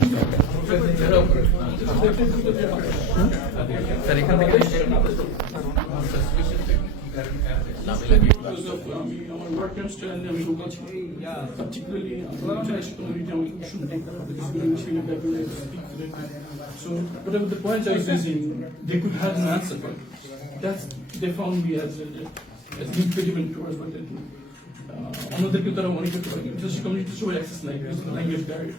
particularly So whatever the points I was raising, they could have an answer for it. That's they found me as, as incredible towards what they do. অন্যদেরকে তারা মনে করতে পারে international community সবাই access নাই language barrier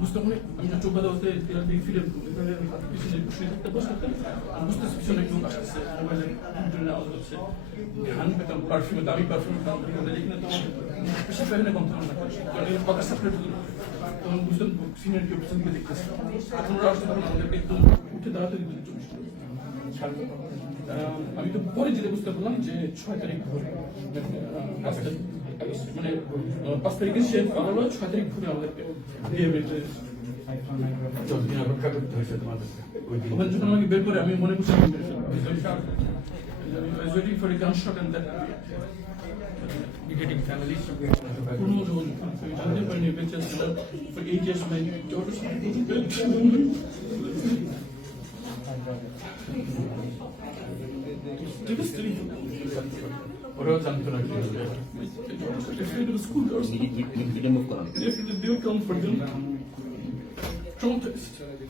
Bustamone yine çok kadar ortaya gelen bir film. Böyle içinde düşünerek de başlattım. Bustas bir sonraki gün açıkçası. Arabayla müdürüne aldım işte. Hakikaten parfümü, davi parfümü kaldı. Özellikle tamam. Bir şey böyle kontrol Yani bakasa kırdılar. তখন বুঝলাম senior কেউ পেছন দিকে দেখতেছে আপনারা আসতে পারেন আমাদের একদম উঠে দাঁড়াতে দিবেন চব্বিশ আমি তো পরে যেটা বুঝতে পারলাম যে ছয় তারিখ ভোরে মানে পাঁচ তারিখ দিচ্ছে আমার নয় ছয় তারিখ ঘুরে আমাদেরকে যখন আমাকে বের করে আমি মনে করছি waiting for a gunshot and then getting families. Who knows what happened? I never knew pictures for eight years. My daughter's Give us three. Vooruit hangt er Verder scooters. Ik die, die, die, die, die, die, die, die, die, is